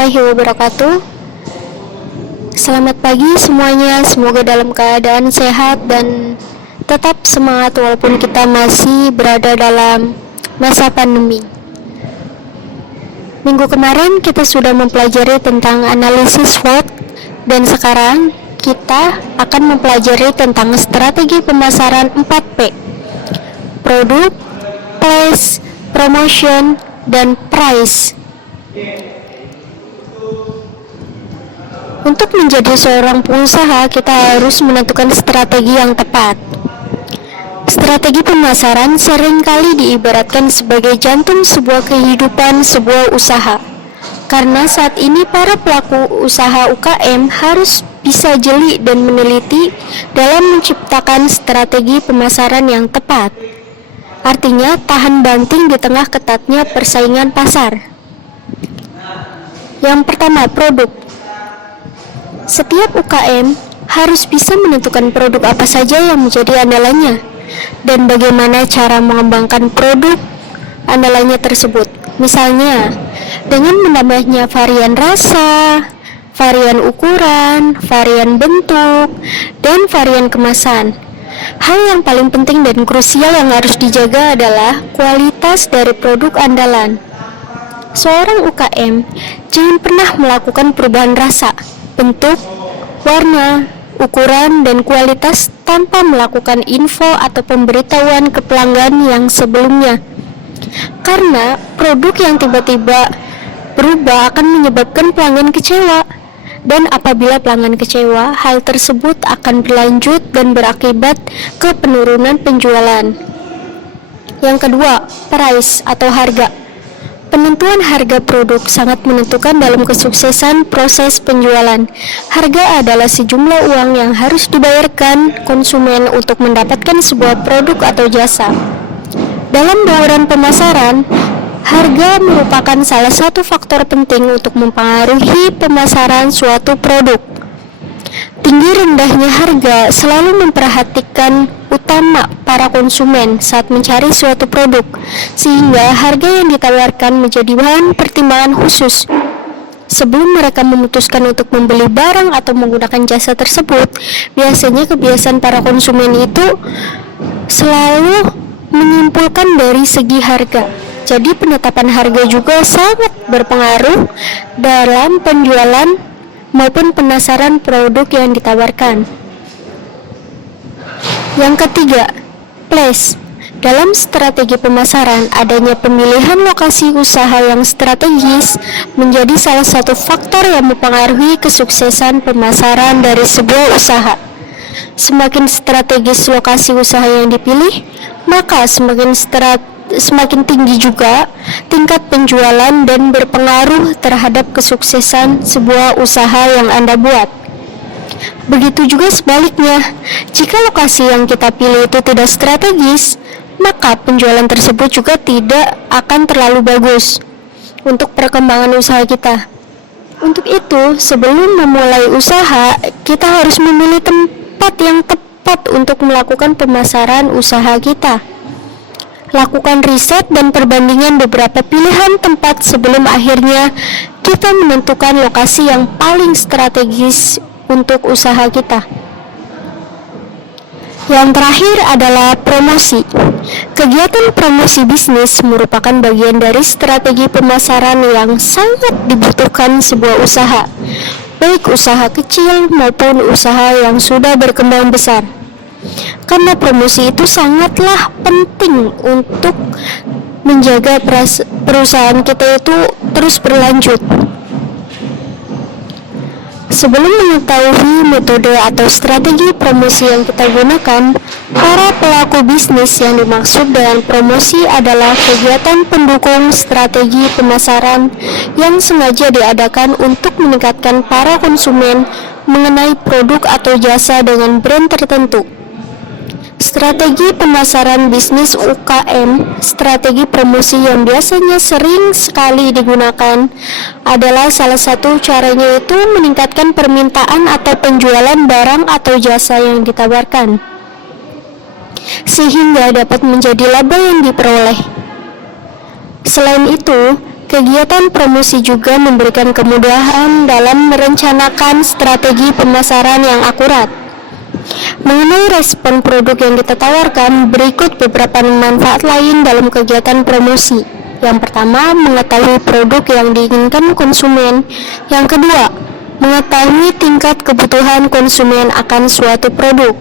Warahmatullahi wabarakatuh. Selamat pagi semuanya, semoga dalam keadaan sehat dan tetap semangat walaupun kita masih berada dalam masa pandemi. Minggu kemarin kita sudah mempelajari tentang analisis SWOT dan sekarang kita akan mempelajari tentang strategi pemasaran 4P: produk, place, promotion, dan price. Untuk menjadi seorang pengusaha, kita harus menentukan strategi yang tepat. Strategi pemasaran seringkali diibaratkan sebagai jantung sebuah kehidupan sebuah usaha. Karena saat ini para pelaku usaha UKM harus bisa jeli dan meneliti dalam menciptakan strategi pemasaran yang tepat. Artinya tahan banting di tengah ketatnya persaingan pasar. Yang pertama, produk. Setiap UKM harus bisa menentukan produk apa saja yang menjadi andalannya dan bagaimana cara mengembangkan produk andalannya tersebut. Misalnya, dengan menambahnya varian rasa, varian ukuran, varian bentuk, dan varian kemasan. Hal yang paling penting dan krusial yang harus dijaga adalah kualitas dari produk andalan. Seorang UKM jangan pernah melakukan perubahan rasa, bentuk, warna, ukuran, dan kualitas tanpa melakukan info atau pemberitahuan ke pelanggan yang sebelumnya. Karena produk yang tiba-tiba berubah akan menyebabkan pelanggan kecewa. Dan apabila pelanggan kecewa, hal tersebut akan berlanjut dan berakibat ke penurunan penjualan. Yang kedua, price atau harga. Penentuan harga produk sangat menentukan dalam kesuksesan proses penjualan. Harga adalah sejumlah uang yang harus dibayarkan konsumen untuk mendapatkan sebuah produk atau jasa. Dalam bauran pemasaran, harga merupakan salah satu faktor penting untuk mempengaruhi pemasaran suatu produk. Tinggi rendahnya harga selalu memperhatikan utama para konsumen saat mencari suatu produk, sehingga harga yang ditawarkan menjadi bahan pertimbangan khusus. Sebelum mereka memutuskan untuk membeli barang atau menggunakan jasa tersebut, biasanya kebiasaan para konsumen itu selalu menyimpulkan dari segi harga. Jadi penetapan harga juga sangat berpengaruh dalam penjualan maupun pemasaran produk yang ditawarkan. Yang ketiga, place. Dalam strategi pemasaran, adanya pemilihan lokasi usaha yang strategis menjadi salah satu faktor yang mempengaruhi kesuksesan pemasaran dari sebuah usaha. Semakin strategis lokasi usaha yang dipilih, maka semakin tinggi juga tingkat penjualan dan berpengaruh terhadap kesuksesan sebuah usaha yang Anda buat. Begitu juga sebaliknya, jika lokasi yang kita pilih itu tidak strategis, maka penjualan tersebut juga tidak akan terlalu bagus untuk perkembangan usaha kita. Untuk itu, sebelum memulai usaha, kita harus memilih tempat yang tepat untuk melakukan pemasaran usaha kita. Lakukan riset dan perbandingan beberapa pilihan tempat sebelum akhirnya kita menentukan lokasi yang paling strategis untuk usaha kita. Yang terakhir adalah promosi. Kegiatan promosi bisnis merupakan bagian dari strategi pemasaran yang sangat dibutuhkan sebuah usaha, baik usaha kecil maupun usaha yang sudah berkembang besar. Karena promosi itu sangatlah penting untuk menjaga perusahaan kita itu terus berlanjut. Sebelum mengetahui metode atau strategi promosi yang kita gunakan, para pelaku bisnis yang dimaksud dengan promosi adalah kegiatan pendukung strategi pemasaran yang sengaja diadakan untuk meningkatkan para konsumen mengenai produk atau jasa dengan brand tertentu. Strategi pemasaran bisnis UKM, strategi promosi yang biasanya sering sekali digunakan adalah salah satu caranya itu meningkatkan permintaan atau penjualan barang atau jasa yang ditawarkan, sehingga dapat menjadi laba yang diperoleh. Selain itu, Kegiatan promosi juga memberikan kemudahan dalam merencanakan strategi pemasaran yang akurat. Mengenai respon produk yang kita tawarkan, berikut beberapa manfaat lain dalam kegiatan promosi. Yang pertama, mengetahui produk yang diinginkan konsumen. Yang kedua, mengetahui tingkat kebutuhan konsumen akan suatu produk.